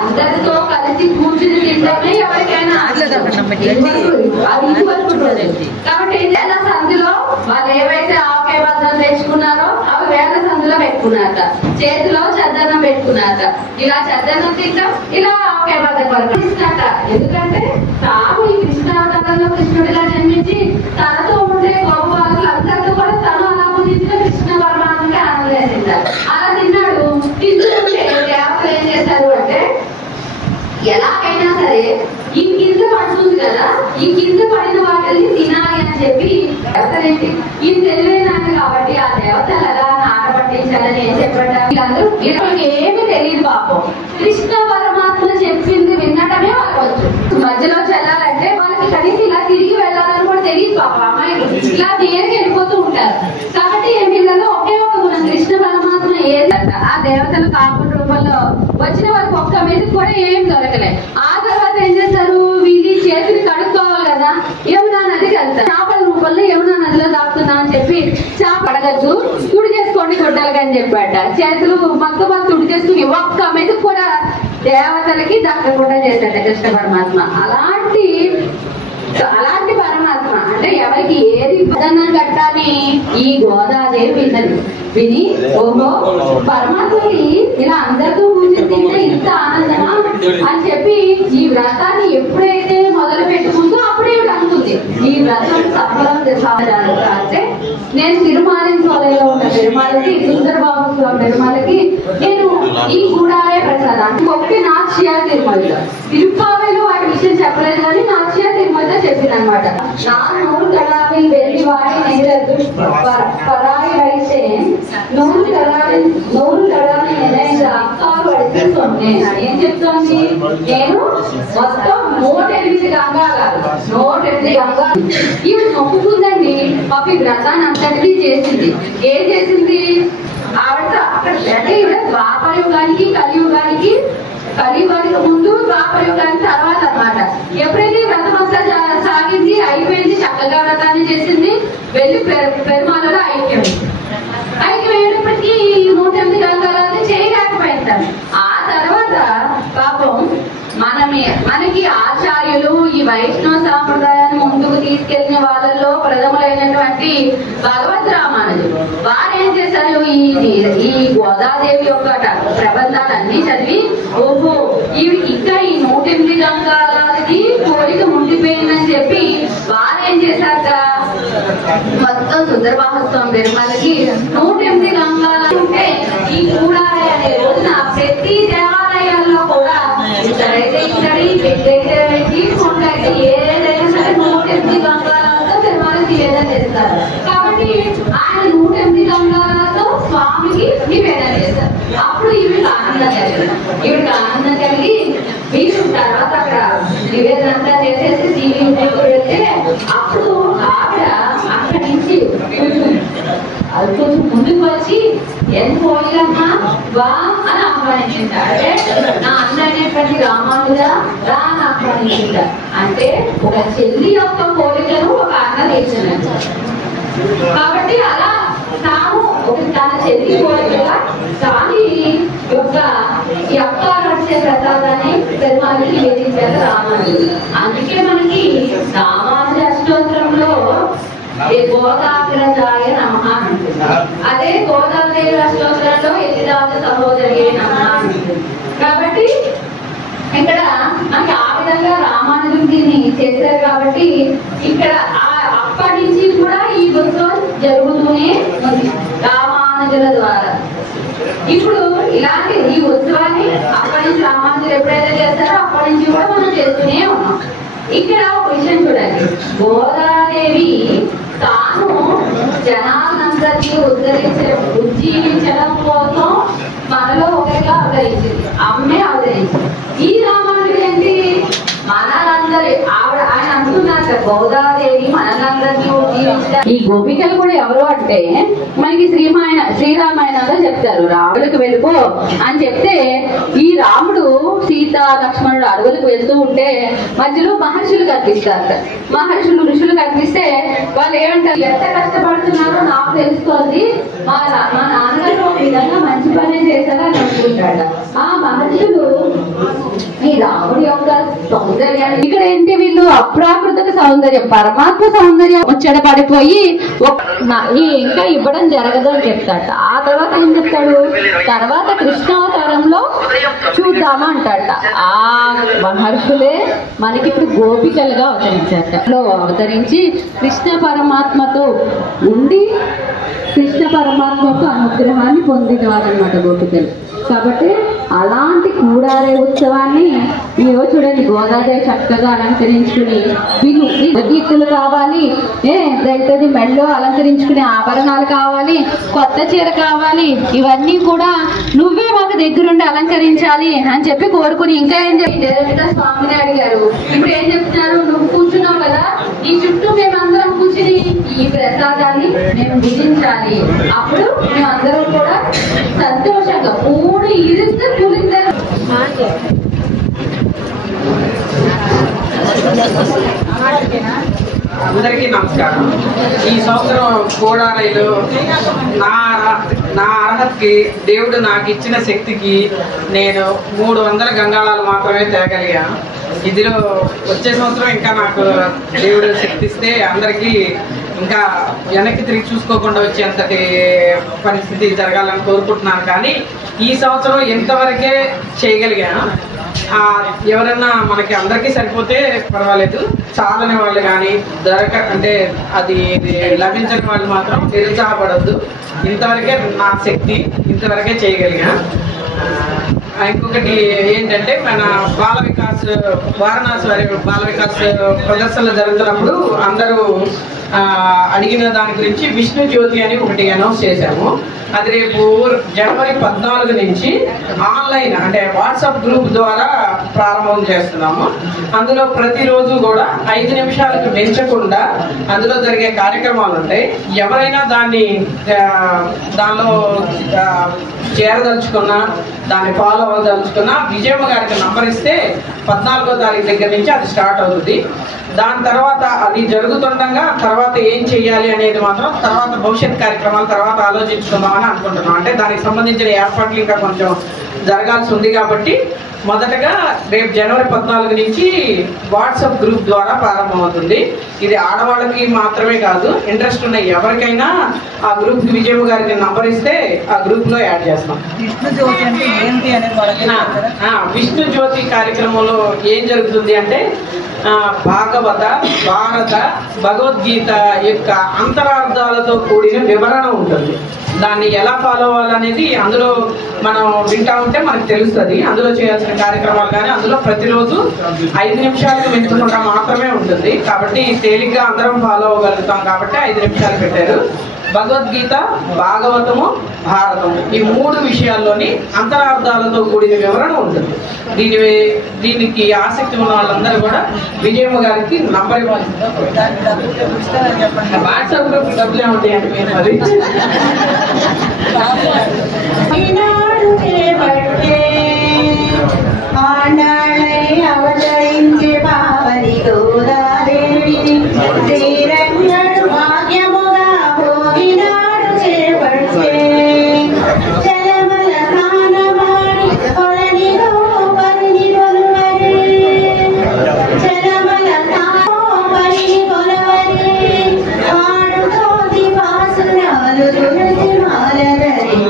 అందరితో కలిసి కూర్చుని తింటామే ఎవరికైనా కాబట్టి వేల సంధిలో వాళ్ళు ఏవైతే ఆవకాయ బద్దలు తెచ్చుకున్నారో అవి వేల సంధిలో పెట్టుకున్నారట, చేతిలో చద్దన్నం పెట్టుకున్నారట. ఇలా చద్దన్నం తింటాం, ఇలా ఆవకాయ బద్దలు పడుతున్నట. ఎందుకంటే తాను ఈ కృష్ణావతారంలో కృష్ణుడిగా జన్మించి తనతో ఉండే గొప్ప అందరితో కూడా తను అలా ముందుగా కృష్ణ పరమాత్మకి ఆనందంగా తింటారు. అలా తిన్నాడు. తింటుంటే దేవతలు ఏం చేశారు అంటే ఎలాగైనా సరే ఈ కింద పడుతుంది కదా, ఈ కింద పడిన వాటిని తినాలి అని చెప్పి దేవతలేంటి ఈ తెలివైనాను కాబట్టి ఆ దేవతలు ఎలా ఆట పట్టించాలని ఏం చెప్పారు. వీళ్ళందరూ వీళ్ళకి ఏమి తెలియదు పాపం. కృష్ణ పరమాత్మ చెప్పింది విన్నటమే వాళ్ళవచ్చు. మధ్యలో చెల్లాలంటే వాళ్ళకి కనీసం ఇలా తిరిగి వెళ్ళాలని కూడా తెలియదు పాపం. అమ్మాయిలు ఇలా నేరుగా వెళ్ళిపోతూ ఉంటారు. కాబట్టి వీళ్ళలో ఒకే ఒక గుణం కృష్ణ పరమాత్మ ఏదంట ఆ దేవతల కాకుండా రూపంలో వచ్చిన వారికి ఒక్క మీద కూడా ఏం దొరకలేదు. ఆ తర్వాత ఏం చేస్తారు, వీళ్ళు చేతులు కడుక్కోవాలి కదా, యమునా నదికి వెళ్తారు. చేపల రూపంలో యమునా నదిలో దాక్కున్నా అని చెప్పి చేప అడగద్దు, తుడి చేసుకోండి గుడ్డలుగా అని చెప్పాట. చేతులు మొత్తం తుడి చేసుకుని ఒక్క మీద కూడా దేవతలకి దక్కకుండా చేశాట కృష్ణ పరమాత్మ. అలాంటి పరమాత్మ అంటే ఎవరికి ఏది పదన్నం కట్టాలి ఈ గోదాదేవి విన్నది. విని ఓహో పరమాత్మకి ఇలా అందరితో కూర్చొని తింటే ఇంత ఆనందమా అని చెప్పి ఈ వ్రతాన్ని ఎప్పుడైతే మొదలు పెట్టుకుందో అప్పుడే అనుకుంది ఈ వ్రతం సఫలం అంటే నేను తిరుమాలించోలలో ఉన్న పెరుమాలకి సుందరబాబు పెరుమాలకి నేను ఈ గూడాలే ప్రసాదం ఒకటి నాక్షియా తిరుమల తిరుపావేలో వాటి విషయం చెప్పలేదు కానీ నాక్షియా తిరుమల చెప్పింది అనమాట. నా నూరు కడావి వెళ్ళి వాడి నెగరదు పరాయి వైసే నూరు కడావి అక్కాలు పడితే ఏం చెప్తోంది, నేను మొత్తం 108 గంగా కాదు 108 గంగా ఇవి మొక్కుకుందండి. పాపి వ్రతాన్ని అంతటికీ చేసింది. ఏం చేసింది ఆవిడ అక్కడ అంటే ద్వాపర యుగానికి కలియుగానికి ముందు ద్వాపర యుగానికి తర్వాత అన్నమాట. ఎప్పుడైతే వ్రతం అంతా సాగింది అయిపోయింది, చక్కగా వ్రతాన్ని చేసింది, వెళ్ళి పెరుమాలలో ఐక్యమైనప్పటికీ 108 గంగాలని చేయలేకపోయింటారు. ఆ తర్వాత పాపం మనకి ఆచార్యులు ఈ వైష్ణవ సాంప్రదాయాన్ని ముందుకు తీసుకెళ్లిన వాళ్ళల్లో ప్రథములైనటువంటి భగవద్ రామానుజులు వారు ఏం చేశారు, ఈ గోదాదేవి యొక్క ప్రబంధాలన్నీ చదివి ఓహో ఇంకా ఈ 108 గంగాలకి కోరిక ఉండిపోయిందని చెప్పి వారు ఏం చేశాక మొత్తం సుందరబాహస్వామి పెరుమాలకి 108 గంగాల ఉంటే ఈ కూడాలి అనే రోజున ప్రతి దేవాలయాల్లో కూడా ఇక్కడైతే ఇక్కడి పెద్దైతే తీసుకుంటే ఏదైనా సరే 108 గంగాలతో పెరుమాలకి నివేదన చేస్తారు. కాబట్టి ఆయన 108 గంగాలతో స్వామికి నివేదన చేస్తారు. అప్పుడు ఈవిడికి ఆనందం కలిగి వీరు తర్వాత అక్కడ నివేదన అంతా చేసేసి దీని వెళ్తే అప్పుడు ఆవిడ అక్కడి నుంచి కొంచెం ముందుకు వచ్చి ఎంత పోయినమ్మా వా అని ఆహ్వానించాడు. అంటే నా అన్న అనేటువంటి రామానుజ రా అని ఆహ్వానించాడు. అంటే ఒక చెల్లి యొక్క కోరికను ఒక అన్న తీర్చినట్టు. కాబట్టి అలా తాను తన చెల్లి కోరికగా దాని యొక్క ఈ అప్పాలు వచ్చే ప్రసాదాన్ని పెరుమాళకి నివేదించారు రామానుజుడు. అందుకే మనకి రామానుజ అష్టోత్తరంలో గోదాగ్రజాయ నమః అంటున్నారు. అదే గోదాదేవి అష్టోత్తరంలో ఎదిరాజ సహోదరి నమః అంటుంది. కాబట్టి ఇక్కడ మనకి ఆ విధంగా రామానుజుడు దీన్ని చేశారు. కాబట్టి ఇక్కడ అప్పటి నుంచి కూడా ఈ ఉత్సవం జరుగుతూనే ఉంది రామానుజుల ద్వారా. ఇప్పుడు ఇలాంటి ఈ ఉత్సవాన్ని అప్పటి నుంచి రామానుజులు ఎప్పుడైతే చేస్తారో అప్పటి నుంచి కూడా మనం చేస్తూనే ఉన్నాం. ఇక్కడ ఒక విషయం చూడండి, గోదాదేవి తాను జనాలందరినీ ఉజ్జీవించడం కోసం మనలో ఒకరిగా అవతరించింది, అమ్మే అవతరించింది. ఈ రామానుజుడు ఏంటి మనందరి ఆయన అంటున్నారు కదా గోదాదేవి మనల్ని ఈ గోపికలు కూడా ఎవరు అంటే మనకి శ్రీరామాయణంలో చెప్తారు. రాముడికి వెళ్ళిపో అని చెప్తే ఈ రాముడు సీత లక్ష్మణుడు అడవులకు వెళ్తూ ఉంటే మధ్యలో మహర్షులు కనిపిస్తారు. ఋషులు కనిపిస్తే వాళ్ళు ఏమంటారు, ఎంత కష్టపడుతున్నారో నాకు తెలుసుకోండి, మా నాన్నగారు ఒక విధంగా మంచి పని చేశారని అనుకుంటాడు. ఆ మహర్షులు ఈ రాముడి యొక్క సౌందర్యాన్ని, ఇక్కడ ఏంటి వీళ్ళు అప్రాకృతిక సౌందర్యం పరమాత్మ సౌందర్యం ముచ్చట పడిపోయి ఇంకా ఇవ్వడం జరగదు అని చెప్తాడు. ఆ తర్వాత ఏం చెప్తాడు, తర్వాత కృష్ణావతారంలో చూద్దామా అంటాడట. ఆ మహర్షులే మనకి ఇప్పుడు గోపికలుగా అవతరించి కృష్ణ పరమాత్మతో ఉండి కృష్ణ పరమాత్మకు అనుగ్రహాన్ని పొందినవారనమాట గోపికలు. కాబట్టి అలాంటి కూడారే ఉత్సవాన్ని ఈరోజు చూడండి, గోదాదేవి చక్కగా అలంకరించుకుని గీతులు కావాలి, దళితది మెళ్ళో అలంకరించుకునే ఆభరణాలు కావాలి, కొత్త చీర కావాలి, ఇవన్నీ కూడా నువ్వే మాకు దగ్గరుండి అలంకరించాలి అని చెప్పి కోరుకుని ఇంకా ఏం చెప్పి స్వామిని అడిగారు. ఇప్పుడు ఏం చెప్తున్నారు, నువ్వు కూర్చున్నావు కదా, ఈ చుట్టూ మేమందరం కూర్చుని ఈ ప్రసాదాన్ని మేము భుజించాలి. అప్పుడు మేమందరం కూడా సంతోషంగా పూడి ఇరిస్తే పూలిద్దరు. అందరికీ నమస్కారం. ఈ సంవత్సరం కోడారైలు నా అర్హతకి దేవుడు నాకు ఇచ్చిన శక్తికి నేను 300 గంగాళాలు మాత్రమే తేగలిగాను. ఇదిలో వచ్చే సంవత్సరం ఇంకా నాకు దేవుడు శక్తిస్తే అందరికీ ఇంకా వెనక్కి తిరిగి చూసుకోకుండా వచ్చేంతటి పరిస్థితి జరగాలని కోరుకుంటున్నాను. కానీ ఈ సంవత్సరం ఇంతవరకే చేయగలిగాను. ఎవరన్నా మనకి అందరికీ సరిపోతే పర్వాలేదు, చాలని వాళ్ళు కానీ అంటే అది లభించని వాళ్ళు మాత్రం నిరుత్సాహపడద్దు. ఇంతవరకే నా శక్తి, ఇంతవరకే చేయగలిగా. ఇంకొకటి ఏంటంటే, మన బాల వికాస్ వారణాసి వారి బాల వికాస్ ప్రదర్శనలు జరుగుతున్నప్పుడు అందరూ అడిగిన దాని గురించి విష్ణు జ్యోతి అని ఒకటి అనౌన్స్ చేశాము. అది రేపు జనవరి 14 నుంచి ఆన్లైన్ అంటే వాట్సాప్ గ్రూప్ ద్వారా ప్రారంభం చేస్తున్నాము. అందులో ప్రతిరోజు కూడా 5 నిమిషాలకు పెంచకుండా అందులో జరిగే కార్యక్రమాలు ఉంటాయి. ఎవరైనా దానిలో చేరదలుచుకున్నా, దాన్ని ఫాలో అవ్వదలుచుకున్నా విజయమ్మ గారికి నంబర్ ఇస్తే 14వ తారీఖు దగ్గర నుంచి అది స్టార్ట్ అవుతుంది. దాని తర్వాత అది జరుగుతుండగా తర్వాత ఏం చెయ్యాలి అనేది మాత్రం తర్వాత భవిష్యత్ కార్యక్రమాల తర్వాత ఆలోచించుకుందామని అనుకుంటున్నాం. అంటే దానికి సంబంధించిన ఏర్పాట్లు ఇంకా కొంచెం జరగాల్సి ఉంది. కాబట్టి మొదటగా రేపు జనవరి 14 నుంచి వాట్సాప్ గ్రూప్ ద్వారా ప్రారంభమవుతుంది. ఇది ఆడవాళ్ళకి మాత్రమే కాదు, ఇంట్రెస్ట్ ఉన్న ఎవరికైనా ఆ గ్రూప్ విజయమ్మ గారికి నంబర్ ఇస్తే ఆ గ్రూప్ లో యాడ్ చేస్తాం. విష్ణు జ్యోతి అంటే ఏంటి అనేది విష్ణు జ్యోతి కార్యక్రమంలో ఏం జరుగుతుంది అంటే, భాగవత భారత భగవద్గీత యొక్క అంతరార్థాలతో కూడిన వివరణ ఉంటుంది. దాన్ని ఎలా ఫాలో అవ్వాలనేది అందులో మనం వింటా ఉంటే మనకు తెలుస్తుంది. అందులో చేయాల్సిన కార్యక్రమాలు కానీ అందులో ప్రతిరోజు 5 నిమిషాలకు పెంచకుండా మాత్రమే ఉంటుంది. కాబట్టి తేలిగ్గా అందరం ఫాలో అవ్వగలుగుతాం. కాబట్టి 5 నిమిషాలు పెట్టారు. భగవద్గీత, భాగవతము, భారతము ఈ 3 విషయాల్లోని అంతరార్థాలతో కూడిన వివరణ ఉంటుంది. దీనికి ఆసక్తి ఉన్న వాళ్ళందరూ కూడా విజయమ్మ గారికి నంబర్ ఇవ్వాలి. వాట్సాప్ గ్రూప్ డబ్బులే ఉంటాయండి మీరు మరి. అవతరించే బావని గోదాదేవిని శ్రీరంగడు భాగ్యముగా భోగినాడు చేపట్టే జలమల స్నానమాడి కొలనిలో పరిని కొలువరి జలమల పరిని కొలవరి పాడుతోది పాసురాలు తులసి మాలధరి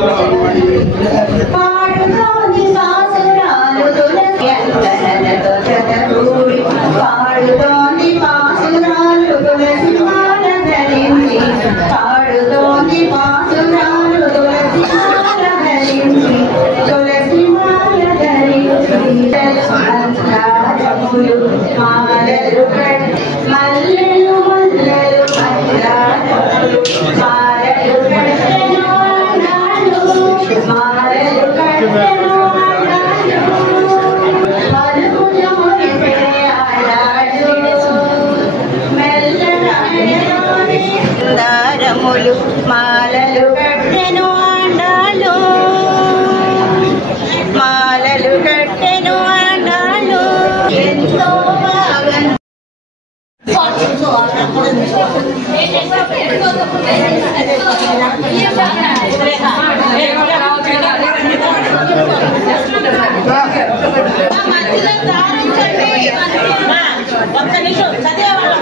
పాడుతోది పాసురాలు తులసి అంతనలతో జతకూడి పాడుతోంది పాసురాలు తులసి మాల ధరించి పాడుతోంది పాసురాలు తులసి మాల ధరించి తులసి మాల ధరించి మంత్రాలములు మాలలు మల్లెలు మల్లెలు మంత్రాలములు మాలలు కట్టెను అన్నాడు మాలలు కట్టెను అన్నాడు మలుపుజముడితే ఆడాడు ఒక్క నిమిషం చదివేవాళ్ళు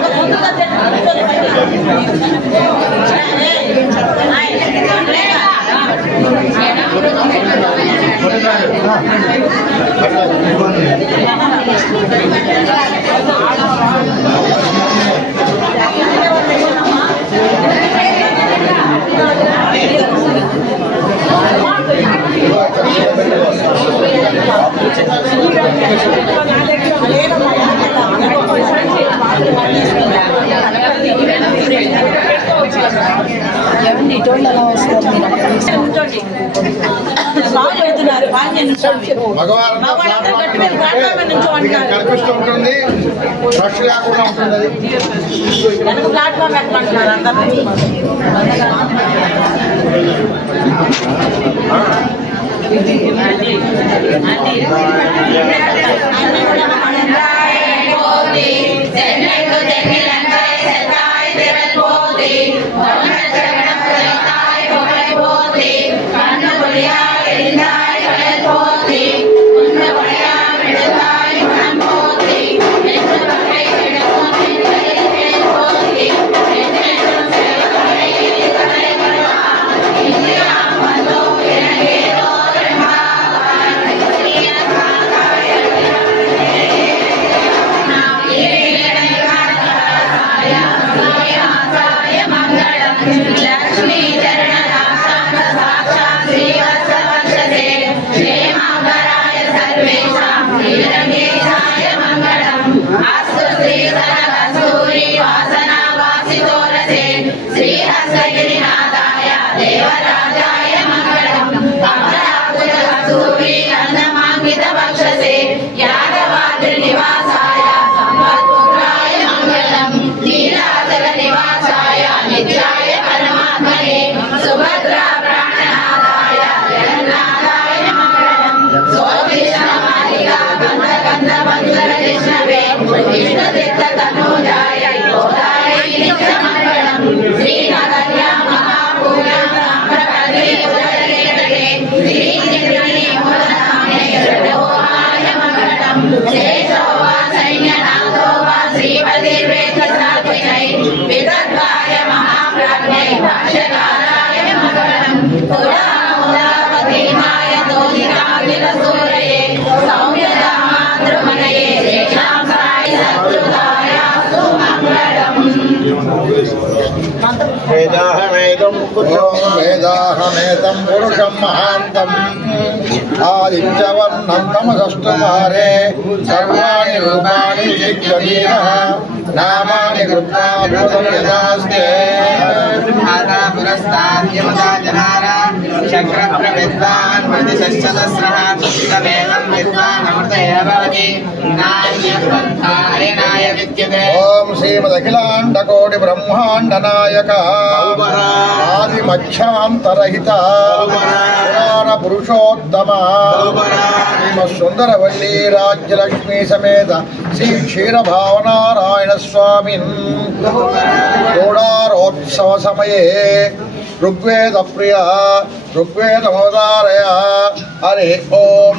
కనిపిస్తూ ఉంటుంది, రష్ లేకుండా ఉంటుంది. ప్లాట్ఫామ్ పెట్టమంటున్నారు అందరూ. వేదాహమేతం పురుషం మహాంతం ఆదిత్యవర్ణం తమసస్తుమారే సర్వాణి రూపాణి దిగ్జీనః నామాని కృత్వా భూతం యదాస్తే చక్రప్రవిద్వాన్ ప్రతిశస్సహస్రః తమేవం విద్వాన్ అమృత ఏవ భవతి నాన్యపంథాయేనాయ విద్యతే. ఓం శ్రీమదఖిలాండకోటి బ్రహ్మాండ నాయక ఆదిమధ్యాంతరహిత పురాణ పురుషోత్తమ సుందరవల్లి రాజ్యలక్ష్మీ సమేత శ్రీ క్షీరభావనారాయణ స్వామిన్ గోడారోత్సవ సమయే ఋగ్వేద ప్రియ ఋగ్వేదమవతారయ హరి ఓం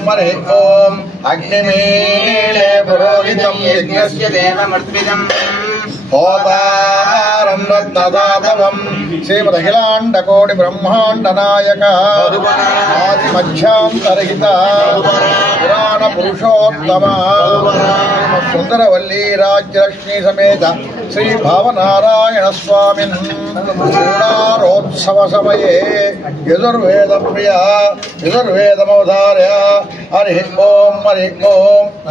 అగ్నిమీళే పురోహితం యజ్ఞస్య దేవమర్పితం హోతారం రత్నదాతవం శ్రీమదఖిలాండకోటి బ్రహ్మాండ నాయక ఆదిమధ్యాంతరహిత పురాణ పురుషోత్తమ సుందరవల్లి రాజ్యలక్ష్మీ సమేత శ్రీ భావనారాయణ స్వామిన్ గూఢారోత్సవ సమయే యజుర్వేద ప్రియ యజుర్వేదమవతారయ హరి ఓం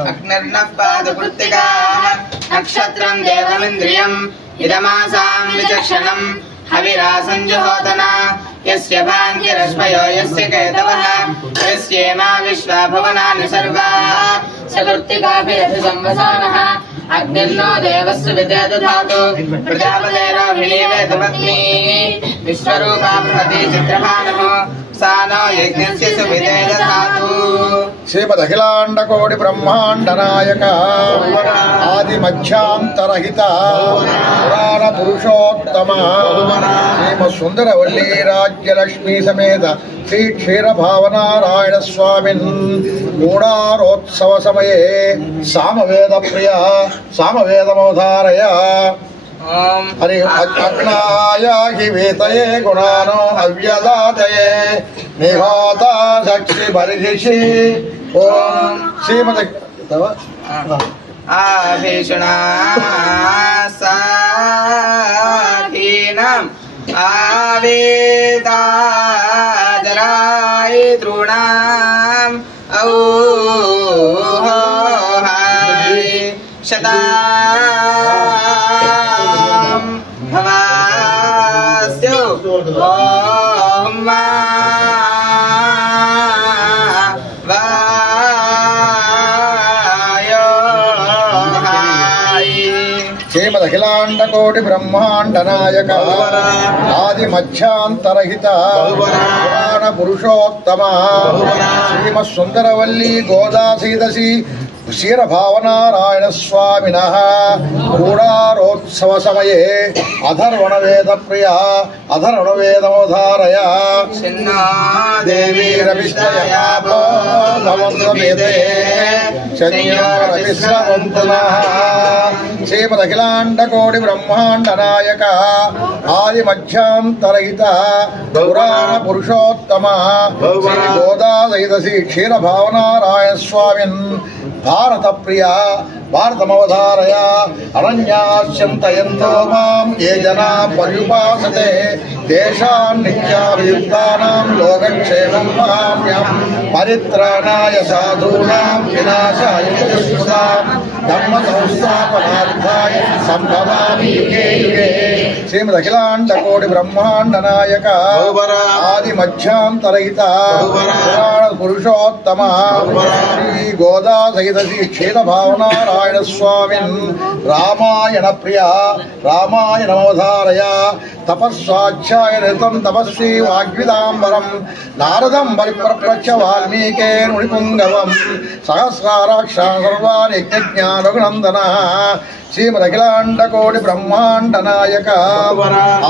అగ్నిర్నః పాదకృత్తికాః నక్షత్రం దేవమింద్రియం ఇదమాసాం విచక్షణం హవిరాసంజుహోతన యస్య భాగ్యరశ్మయో యస్య కేతవః యస్యేమా విశ్వా భువనాని సర్వాః సకృత్తికాభిరపి సంవసానః అగ్నిర్నో దేవస్సు విద్యాదధాతు ప్రజాపతేరోహిణీ వేదపత్నీ విశ్వరూపా బృహతి చిత్రభానః सा नो यज्ञस्य सुविदे दधातु। श्रीमदखिलाण्डकोटि ब्रह्माण्ड नायक आदिमध्यांतरहित पुराण पुरुषोत्तम श्रीमत्सुन्दरवल्ली राज्यलक्ष्मी समेत श्री क्षीरभावनारायण स्वामिन् गूढारोत्सव समये सामवेद प्रिय सामवेदमवधारय। हरि अग्नाय हि वेतये गुणानो अव्यदातये निहोता साक्षि बर्हिषि। ओम श्रीमद आभीषणा साधीनम् आवेदादराय तृणाम् औहाय शताम् भवास्यो ओम श्रीमदखिलाण्डकोटि ब्रह्माण्ड नायक आदिमध्यांतरहित पुराण पुरुषोत्तम श्रीमत्सुन्दरवल्ली गोदासीदसी क्षीरभावनारायण स्वामिनः गूढारोत्सव समये अधर्वण वेद प्रिय अधर्वण वेदमवधारय। शिन्ना देवी रविष्टयापो भवन्तमेते शनियोरविश्रवन्तुनः। श्रीमदखिलाण्डकोटि ब्रह्माण्ड नायक आदिमध्यांतरहित पुराण पुरुषोत्तम श्री गोदासहितसी क्षीरभावनारायण स्वामिन् भारत प्रिय भारतमवधारय। अनन्यास्यन्तयन्तो मां ये जना पर्युपासते तेषां नित्याभियुक्तानां लोकक्षेमं वहाम्यहं। परित्राणाय साधूनां विनाशाय दुष्कृतां धर्मसंस्थापनार्थाय सम्भवामि युगे युगे। श्रीमदखिलाण्डकोटि ब्रह्माण्ड नायक आदिमध्यांतरहित पुराण पुरुषोत्तम श्री गोदासहितसी क्षीरभावनारायण स्वामिन् रामायण प्रिय रामायणमवधारय। तपस्वाध्याय निरतं तपस्वी वाग्विदाम्बरं नारदं परिप्रप्रच्छ वाल्मीकेन मुनिपुङ्गवं सहस्राराक्षा सर्वान् यज्ञज्ञानरघुनन्दनः। श्रीमदखिलाण्डकोटि ब्रह्माण्ड नायक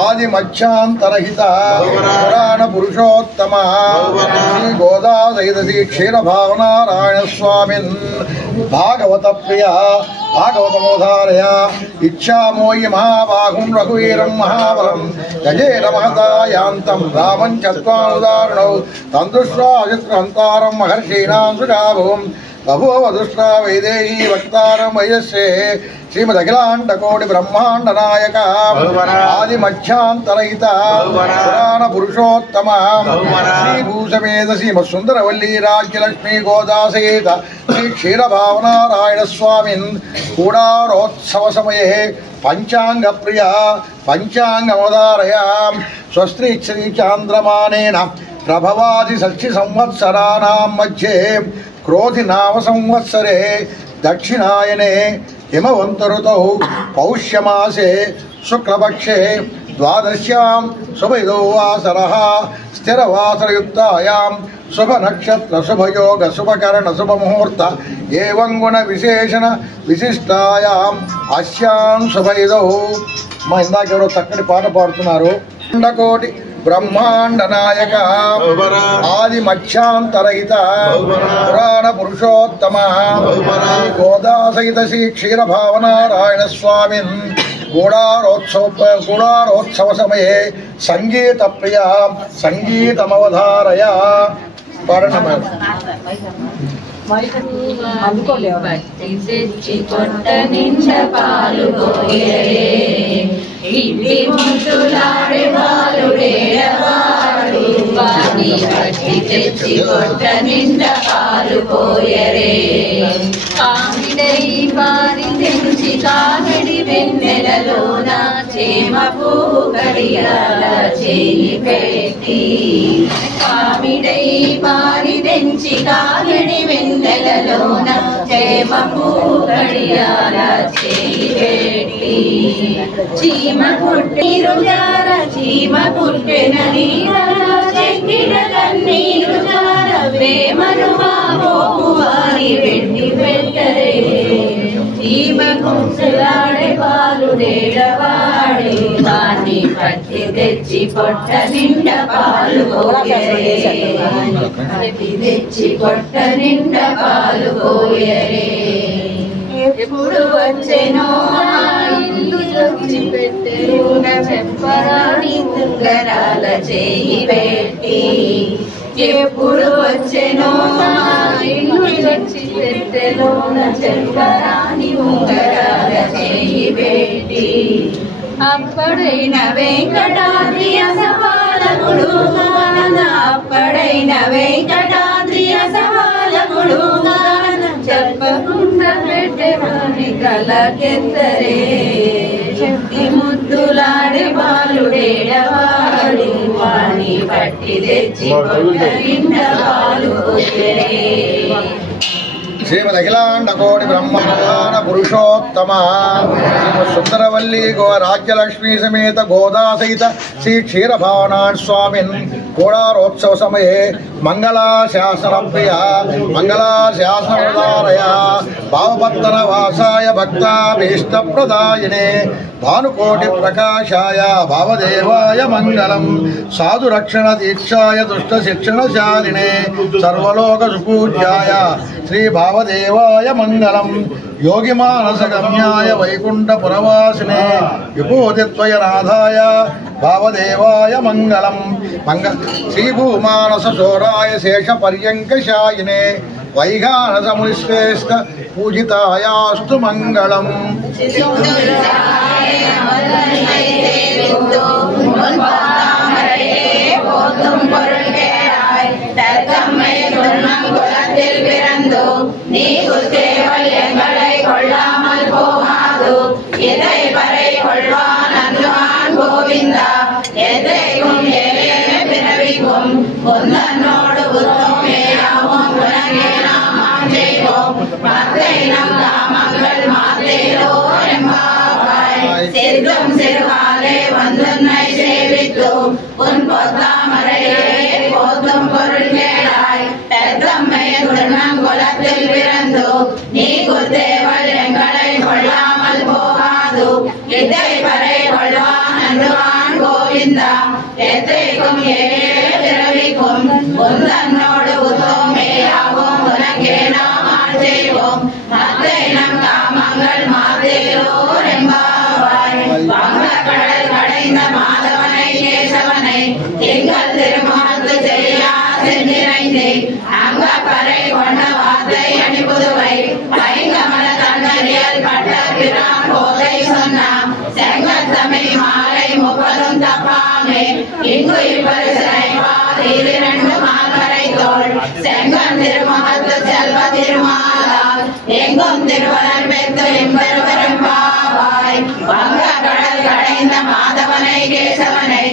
आदिमध्यांतरहित पुराण पुरुषोत्तम श्री गोदासहितसी क्षीरभावनारायण स्वामिन् भागवत प्रिय भागवतमवधारय। इच्छामोहि महाबाहुं रघुवीरं महाबलं गजेन महता यान्तं रामं चत्वारुदाहरणौ तं दृष्ट्वा अजित्रहन्तारं महर्षीणां सुजाभुवं बभूव दुष्टा वैदेही वक्तारं वयस्ये। श्रीमदखिलाण्डकोटि ब्रह्माण्ड नायक आदिमध्यांतरहित पुराण पुरुषोत्तम श्रीभूसमेत श्रीमत्सुन्दरवल्ली राज्यलक्ष्मी गोदासहित श्री क्षीरभावनारायण स्वामिन् गूढारोत्सव समये पंचांग प्रिय पंचांगमवधारय। स्वस्ति श्री चांद्रमानेन प्रभवादि षष्ठि संवत्सराणां मध्ये क्रोधि नाम संवत्सरे दक्षिणायने हिमवंत ऋतौ पौष्यमासे शुक्लपक्षे द्वादश्यां शुभयो वासरः स्थिरवासरयुक्तायां शुभ नक्षत्र शुभ योग शुभ कर्ण शुभ मुहूर्त एवं गुण विशेषण विशिष्टायां अस्यां शुभयदौ। మా ఇందాక ఎవరో చక్కటి పాట పాడుతున్నారు. అండకోటి బ్రహ్మాండ నాయక ఆది మధ్యాంతరహిత పురాణ పురుషోత్తమ గోదాసహిత శ్రీ క్షీరభావనారాయణ స్వామిన్ గూఢారోత్సవ సమయే సంగీత ప్రియ సంగీతమవధారయ. పాడండి మేడం. తెచ్చి కొట్ట నిండ పాలు పోయరే ఇంటి ముద్దులాడే బాలుడేడవాడు వాణి పట్టి తెచ్చి కొట్ట నిండ పాలు పోయరే. కామిడై పారి తెంచి కామిడి వెన్నెలలోన చేమ పువ్వు కడియాల చేయి పెట్టి కామిడై పారి తెంచి కామిడి వెన్నెలలోన చేమ పువ్వు కడియాల చేయి పెట్టి చీమ పుట్టి రుజార చీమ పుట్టెన నీర పెట్టిన కన్నీరు చార ప్రేమను వారి వెండి పెట్టరే ఈమె కుంసలాడే పాలు డేడవాడే వాణ్ణి పట్టి తెచ్చి పొట్ట నిండా పాలు పోయరే పట్టి తెచ్చి పొట్ట నిండా పాలు పోయరే ఎప్పుడు వచ్చెనో ఇల్లు వచ్చి పెట్టెను చెప్పరాని ఉంగరాల చేయి పెట్టి ఎప్పుడు వచ్చెనో ఇల్లు వచ్చి పెట్టెను చెప్పరాని ఉంగరాల చేయి పెట్టి అప్పుడైన వెంకటాద్రి అసవాలకుడు అప్పుడైన వెంకటాద్రి అసవాలకుడు చెప్పకుండా పెట్టేవాని కలకెత్తరే ముద్దులాడే బాలుడేడవాడు వాణి పట్టి తెచ్చి నిండ పాలు పోయరే శ్రీమద్ అఖిలాండ కోటి బ్రహ్మాండ పురుషోత్తమ శ్రీమద్ సుందరవల్లి గో రాజ్యలక్ష్మీ సమేత గోదా సహిత శ్రీ క్షీరభావనాథ్ స్వామిన్ కోడారోత్సవ సమయే మంగళాశాసన ప్రియ మంగళాశాసనోదారయ భావభక్తన వాసాయ భక్తాభీష్ట ప్రదాయినే భానుకోటి ప్రకాశాయ భావదేవాయ మంగళం సాధురక్షణ దీక్షాయ దుష్ట శిక్షణశాలినే సర్వలోక సుపూజ్యాయ శ్రీ భావదేవాయ మంగళం యోగి మానస గమ్యాయ వైకుంఠ పురవాసినే విభూతిత్వయ నాథాయ భావదేవాయ మంగళం శ్రీ భూమానస చోరాయ శేష పర్యంకశాయినే వైఘానస మునిశ్రేష్ఠ పూజితాయాస్తు మంగళం குலத்தில் பிறந்தோ நீ சேவல் எங்களை கொள்ளாமல் போகாது இதை வரை கொள்வான் அன்பான் கோவிந்தா எதையும் ஏழே பிறவிக்கும் பொன்னோடு உத்தமேயாவும் உலகே நாம் செய்வோம் மத்தை நம் காமங்கள் மாத்தேரோ எம்பாவாய் சிறும் சிறுகாலே வந்துன்னை சேவித்து உன் பொத்தாமரையே போதும் பொருள் கேளாய் குலத்தில் பிறந்தோ நீ குத்தேவல் எங்களை கொள்ளாமல் போகாது இதை வரை கொள்வான் அன்றுவான் கோவிந்தா எத்தைக்கும் ஏழே பிறவிக்கும் உந்தன்னோடு உத்தமேயாவும் உனக்கே நாம் செய்வோம் மத்தை நம் காமங்கள் மாதேரோ எம்பாவாய் வங்கக்கடல் கடைந்த மாதவனை கேசவனை எங்கள் திருமணத்து செய்யா சென்றிரைந்தே அங்க பறை கொண்ட வார்த்தை அணிபுதுவை பைங்கமல தன்னறியல் பட்ட பிரான் போதை சொன்னான் செங்கல் தமிழ் மாலை 30 தப்பாமே இங்கு இப்பரிசனைவார் 2 மால்வரை தோள் செங்கல் திருமகத்து செல்வ திருமாலால் எங்கும் திருவரன் பெற்று எம்பெருவரும் பாவாய் வங்க கடல் கடைந்த மாதவனை கேசவனை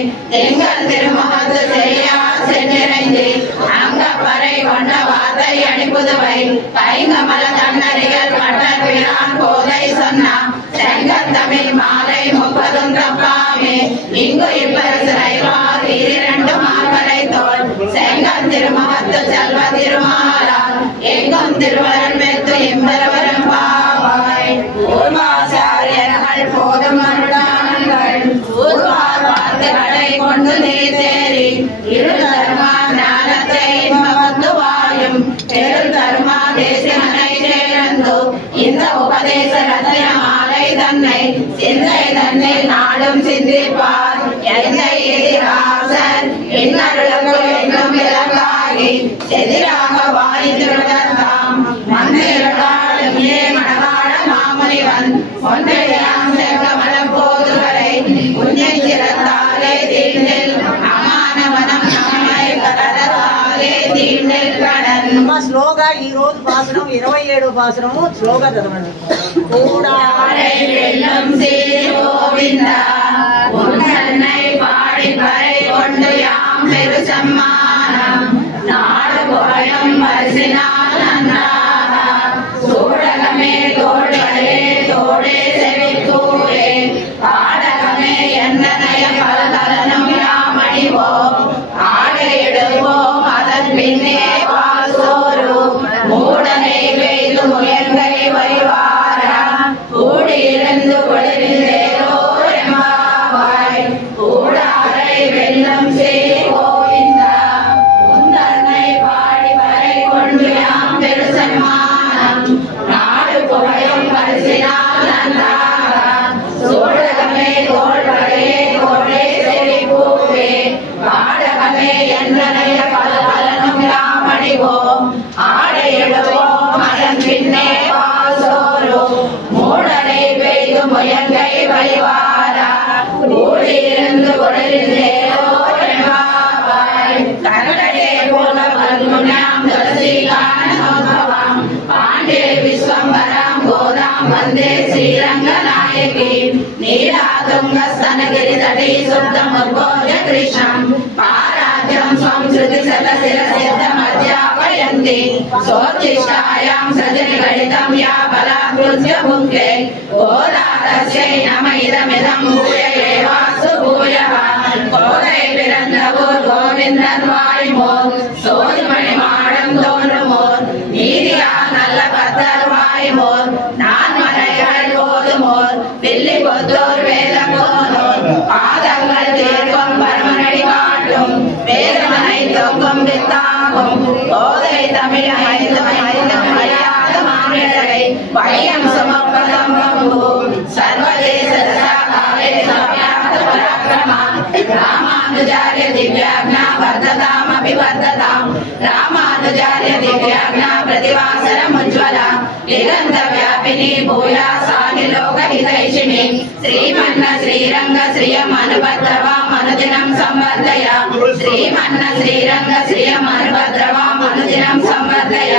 எங்கள் திருமகத்து செய்யா சென்றிரைந்தே அங்க பறை கொண்ட வார்த்தை அணிபுதுவை பைங்கமல தன்னறிகள் பட்டர் பிரான் போதை சொன்னான் செங்கல் தமிழ் மாலை 30 தப்பாமே இங்கு இப்பரிசனைவார் 2 மால்வரை தோள் செங்கல் திருமகத்து செல்வ திருமாலால் எங்கும் திருவரன் பெற்று எம்பெருவரும் பாவாய் பூர்வாச்சாரியர்கள் போதும் அருளான்கள் பூர்வார் வார்த்தைகளை கொண்டு நீர் தேறி இரு தர்மா ஞானத்தை மகத்து வாயும் பெரு தர்மா தேசமனை சேர்ந்து இந்த உபதேச ரத்ன மாலை தன்னை சிந்தை தன்னில் நாடும் சிந்திப்பார் எந்தை எதிராசர் இன்னருளுக்கு என்னும் விலங்காகி எதிராக வாய்ந்து விடலாம் மண்ணிரடாடும் ஏ மணவாட மாமுனிவன் ஒன்றையாம் செங்கமலம் போதுகளை உன்னிறத்தாலே தீண்டில் அமானவனம் நம்மை கரதாலே தீண்டில் கடன் శ్లోగా ఈ రోజు పాసనం 27 పాసనము శ్లోగా చదవండి. கூடாரை வெல்லும் சீர் கோவிந்தா உன்னை பாடி பறை கொண்டு யாம் பெரு சம்மானம் நாடு கோயம் பரிசினால் நன்றாக சூடகமே தோள்களே தோடே செவித்தூரே பாடகமே என்னனைய பலதலனும் யாம் அணிவோம் ஆடையிடு வெங்கை வழிவாரா கூடியிருந்து கொடிந்தேரோ என்பாவாய் கனடே போல பல்குணாம் துளசி காணோத்பவம் பாண்டே விஸ்வம்பரம் கோதாம் வந்தே ஸ்ரீரங்கநாயகி நீலாதுங்க स्तनगिरि तटी सुप्तमुद्बोध्य कृष्णं पाराज्यं स्वं श्रुति सलशिरसिद्धमध्यापयन्ति सोच्छिष्टायां सजनिगणितं या बलात्कृत्य भुङ्क्ते गोदातस्यै नम इदमिदं भूय एवास्तु भूयः கோதைபிறந்தவோர் கோவிந்தன்வாய்மோர் சோதிமணிமாடம் தோன்றுமோர் நீதியா நல்ல பத்தர்வாய்மோர் நான்மறைகள் போதுமோர் பில்லி கொத்தோர் வேதங்கோனோர் பாதங்கள் தீர்க்கும் பரமனடி காட்டும் வேதமனை தொங்கும் வித்தாகும் கோதை தமிழ் ஐந்தும் அறியாத மாநிலரை பயம் சுமப்பதம் சர்வதேச रामानुजार्य दिव्याज्ञा वर्धताम् अभिवर्धताम् रामानुजार्य दिव्याज्ञा प्रतिवासरमुज्ज्वला निरन्तव्यापिनी भूयासानि लोकहितैषिणी श्रीमन्न श्रीरङ्ग श्रियमनुभद्रवाम् अनुदिनं संवर्धय श्रीमन्न श्रीरङ्ग श्रियमनुभद्रवाम् अनुदिनं संवर्धय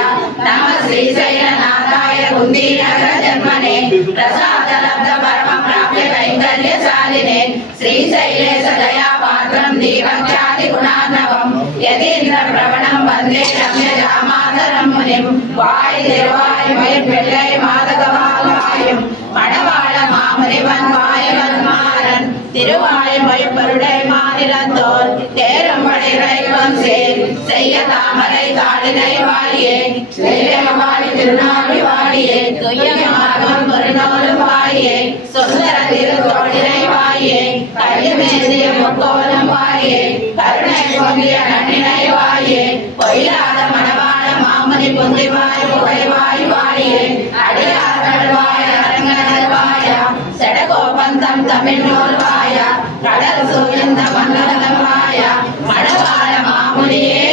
नमः श्रीशैलनाथाय कुन्दीनगर जन्मने प्रसादलब्ध परमं प्राप्य कैङ्कर्यशालिने श्रीशैले सदया पात्रं दीपञ्चादि गुणार्णवं यतीन्द्र प्रवणं वन्दे रम्यजामातरं मुनिं वायु तिरुवायु वैर्पिள்ளை மாதகவாயும் மணவாள மாமுனிவன் வாயவன்மாறன் திருவாயு வைப்பருடை மாநிலத்தோர் தேரம்படை ரைவம் சேர் செய்ய தாமரை தாளினை வாழியே செய்யவாழி திருநாளி வாழியே துய்யமார்க்கம் பொருளோடு வாழியே சுந்தர திருத்தோடினை வாழியே கையமேசிய முக்கோலம் வாழியே கருணை பொங்கிய நன்னினை வாழியே பொய்யாத மணவாள மாமுனி புந்திவாய் புகைவாய் வாழியே அடியார்கள் வாய அரங்கனர் வாய செடகோபந்தம் தமிழ்நூல் வாய கடல் சூழ்ந்த மன்னதம் வாய மணவாள மாமுனியே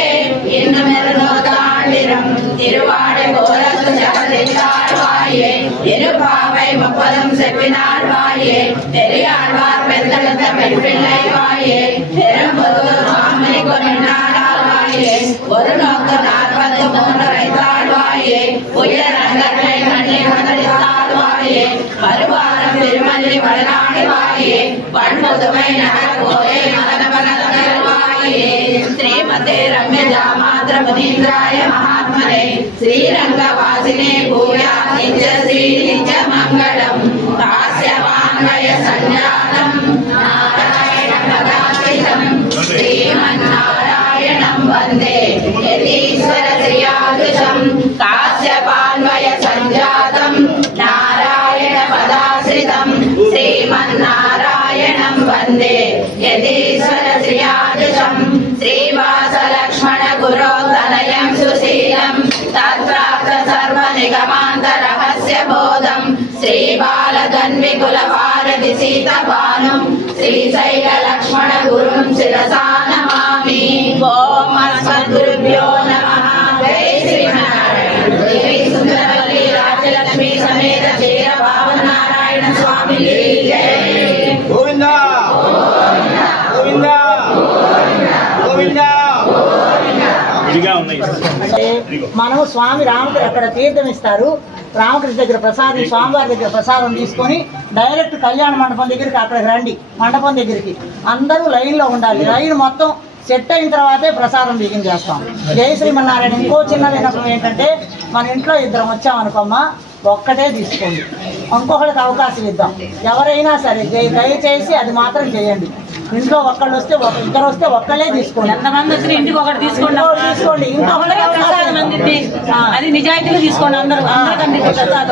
இன்னும் இருநூறாண்டிரம் திருவாடை கோரத்து ஜகதித்தாள் வாயே இருபாவை முப்பதும் செப்பினாள் வாயே பெரியாழ்வார் பெந்தெடுத்த பெண்பிள்ளை வாயே பெரும்புதூர் மாமணி கொண்டாள் வாயே ஒரு நோக்கு 43 வைத்தாள் வாயே உயரங்கரை கண்ணி மதளித்தாள் வாயே மறுவாரம் திருமல்லி வடநாடு வாயே வன்முதுமை நகர் கோரை மதனபனதல் வாயே श्रीमते रम्यजामात्र मुनीन्द्राय महात्मने श्रीरंगवासिने भूया निज श्री निज मंगलम कास्यवान्वय संजातं नारायण पदाश्रितं श्रीमन्नारायणं वन्दे यतीश्वर श्रियादृशं कास्यवान्वय संजातं नारायण पदाश्रितं श्रीमन्नारायणं वन्दे यतीश्वर श्रियादृशं श्रीवास लक्ष्मण गुरो तनयं सुशीलं तत्राप्त सर्व निगमान्त रहस्य बोधं श्रीबालधन्विकुल भारति सीतभानुं श्रीशैल लक्ष्मण गुरुं शिरसा नमामि ओम अस्मद्गुरुभ्यो नमः जय श्रीनारायण देवी सुंदरवल्ली राजलक्ष्मी समेत वीर भावन नारायण स्वामी जय గోవిందా గోవిందా గోవిందా. మనం స్వామి రామకృష్ణ అక్కడ తీర్థం ఇస్తారు. రామకృష్ణ దగ్గర ప్రసాదం, స్వామివారి దగ్గర ప్రసాదం తీసుకొని డైరెక్ట్ కళ్యాణ మండపం దగ్గరికి అక్కడికి రండి. మండపం దగ్గరికి అందరూ లైన్లో ఉండాలి. లైన్ మొత్తం సెట్ అయిన తర్వాతే ప్రసాదం బిగించేస్తాం. జై శ్రీమన్నారాయణ. ఇంకో చిన్న విన్నపం ఏంటంటే, మన ఇంట్లో ఇద్దరం వచ్చామనుకోమ్మా, ఒక్కటే తీసుకోండి, ఇంకొకరికి అవకాశం ఇద్దాం. ఎవరైనా సరే దయచేసి అది మాత్రం చేయండి. ఇంట్లో ఒక్కళ్ళు వస్తే ఇద్దరు వస్తే ఒక్కళ్ళే తీసుకోండి. ఎంతమంది వచ్చి ఇంటికి ఒకటి తీసుకోండి. ఇంకొకరికి అది నిజాయితీగా తీసుకోండి. అందరూ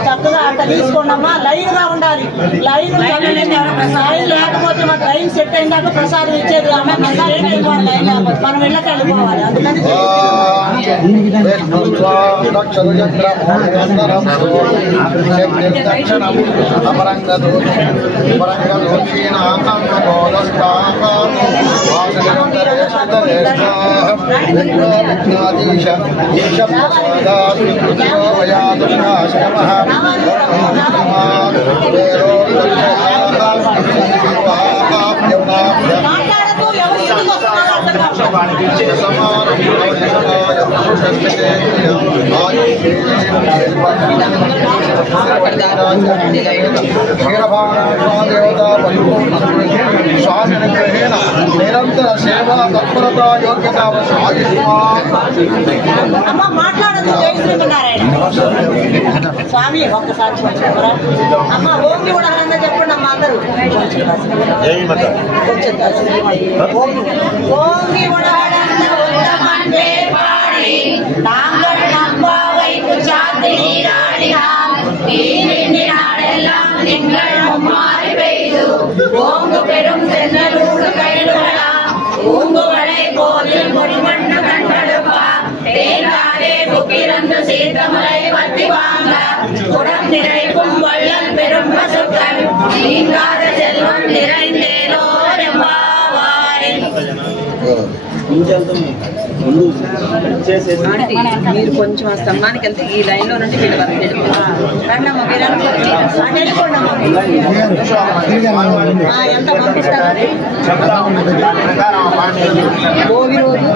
చక్కగా అట్లా తీసుకోండి అమ్మా. లైన్ గా ఉండాలి. లైన్ లేకపోతే మాకు లైన్ సెట్ అయినాక ప్రసాదం ఇచ్చేది అమ్మ. లైన్ అయిపోవాలి. లైన్ లేకపోతే మనం ఇళ్ళకి వెళ్ళిపోవాలి. అందుకని విఘ్నాధీశ స్వామి అనుగ్రహేణ నిరంతర సేవా తత్పరతా యోగ్యత అమ్మ మాట్లాడదు జై శ్రీమన్నారాయణ. స్వామి ఒక్కసారి చూపించరా అమ్మ. ఓంగి కూడా చెప్పండి అమ్మ అందరూ. ఓంగి ఉడహడంటే పాడి నాంగల్ నమ్మావై చాతి నీరాడినాం ఈ నిండినాడెல்லாம் திங்கள் மும்மாறி பெய்து ஓங்கு பெரும் தென்னலூடு கைடுகளாம் ஊங்குவளை கோதில் பொறிமண்ணு கண்டெடுப்பா தேங்காதே புக்கிரந்து சீர்த்தமுறை வத்தி வாங்க குடம் நிறைக்கும் வள்ளல் பெரும் பசுக்கள் நீங்காத செல்வம் நிறைந்தேனோ ரெம்பாவாய். మీరు కొంచెం ఆ స్తంభానికి వెళ్తే ఈ లైన్ లో నుండి వీళ్ళ వరకు ఎంత పంపిస్తారు భోగి రోజు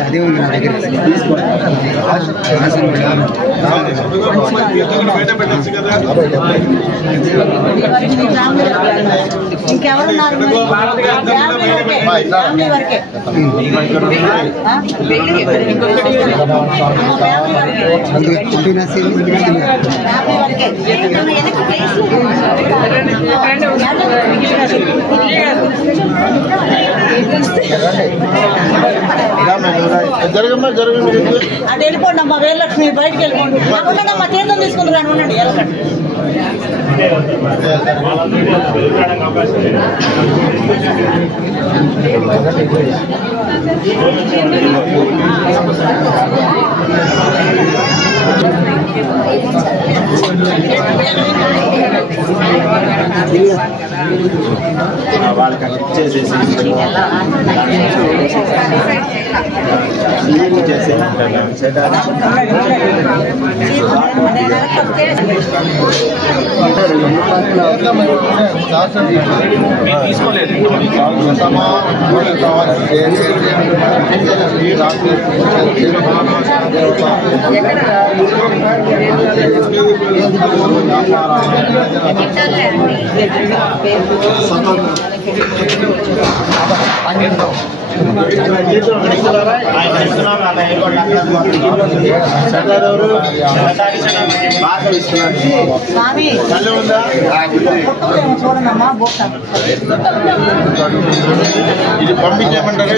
అదే ఉంది నా దగ్గర. ఇంకెవరున్నారు ఫ్యామిలీ వరకే. జరగమ్మా జరగండి. అది వెళ్ళిపోండి అమ్మా. వేలలక్ష్మి బయటకు వెళ్ళిపోండి. అమ్మా తీర్థం తీసుకుంది కానీ ఉండండి. వెళ్ళకండి. వాళ్ళకి చేసేసి తీసుకోలేదు. స్వామి చూడండమ్మా. ఇది పంపించేమంటారు.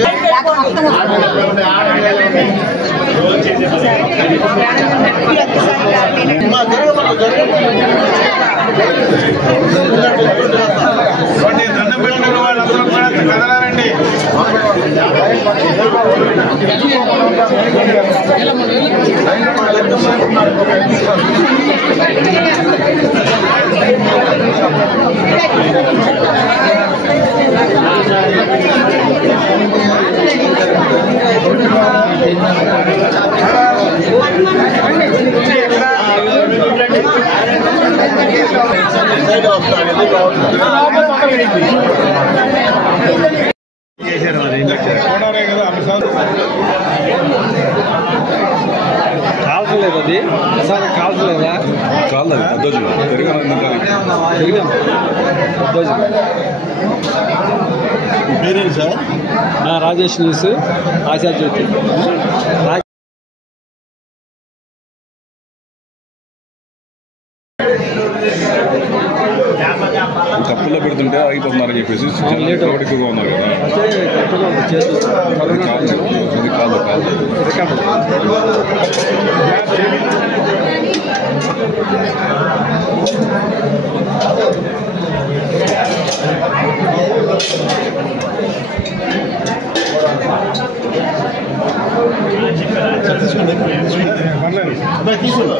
దండం పెట్టుకున్న వాళ్ళందరూ కూడా కదలారండి. కాల్చలేదు అది ప్రసాదం కాల్చలేదా? కాలేదు అద్దోజు తిరిగాం అద్దోజు. పేరేంటి సార్? రాజేష్ న్యూస్ ఆశా జ్యోతి. కప్పుల్లో పెడుతుంటే అయిపోతున్నారని చెప్పేసి ఎక్కువగా ఉన్నారు కదా. తీసుకున్నా